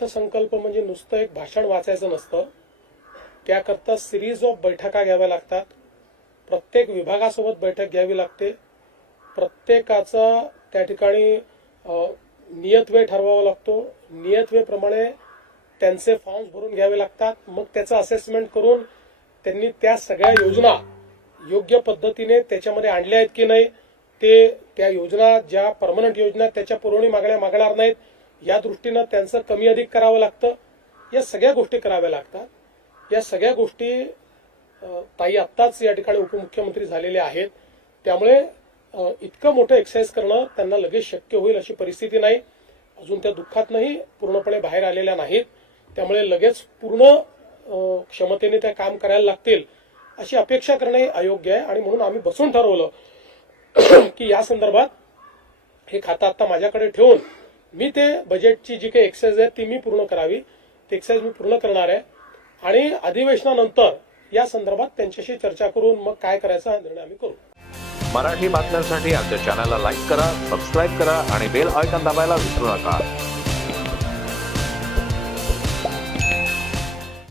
अर्थसंकल्प म्हणजे नुसतं एक भाषण वाचायचं नसतं. त्याकरता सिरीज ऑफ बैठका घ्याव्या लागतात. प्रत्येक विभागासोबत बैठक घ्यावी लागते. प्रत्येकाचा त्या ठिकाणी नियत वेळ ठरवावा लागतो. नियत वेळेप्रमाणे त्यांचे फॉर्म्स भरून घ्यावे लागतात. मग त्याचं असेसमेंट करून त्यांनी त्या सगळ्या योजना योग्य पद्धतीने त्याच्यामध्ये आणल्या आहेत की नाही, ते त्या योजना ज्या परमनंट योजना त्याच्या पुरवणी मागण्या मागणार नाहीत या दृष्टीनं त्यांचं कमी अधिक करावं लागतं. या सगळ्या गोष्टी कराव्या लागतात. या सगळ्या गोष्टी ताई आत्ताच या ठिकाणी उपमुख्यमंत्री झालेले आहेत. त्यामुळे इतकं मोठं एक्सरसाइज करणं त्यांना लगेच शक्य होईल अशी परिस्थिती नाही. अजून त्या दुःखातनंही पूर्णपणे बाहेर आलेल्या नाहीत. त्यामुळे लगेच पूर्ण क्षमतेने त्या काम करायला लागतील अशी अपेक्षा करणे अयोग्य आहे. आणि म्हणून आम्ही बसून ठरवलं की या संदर्भात हे खातं आता माझ्याकडे ठेवून मी ते बजेटची जी काही एक्सरसाइज आहे ती मी पूर्ण करावी. ती एक्सरसाइज मी पूर्ण करणार आहे आणि अधिवेशनानंतर या संदर्भात त्यांच्याशी चर्चा करून मग काय करायचा हा निर्णय आम्ही करू. मराठी बातम्यांसाठी आमच्या चॅनलला लाईक करा, सबस्क्राईब करा आणि बेल आयकॉन दाबायला विसरू नका.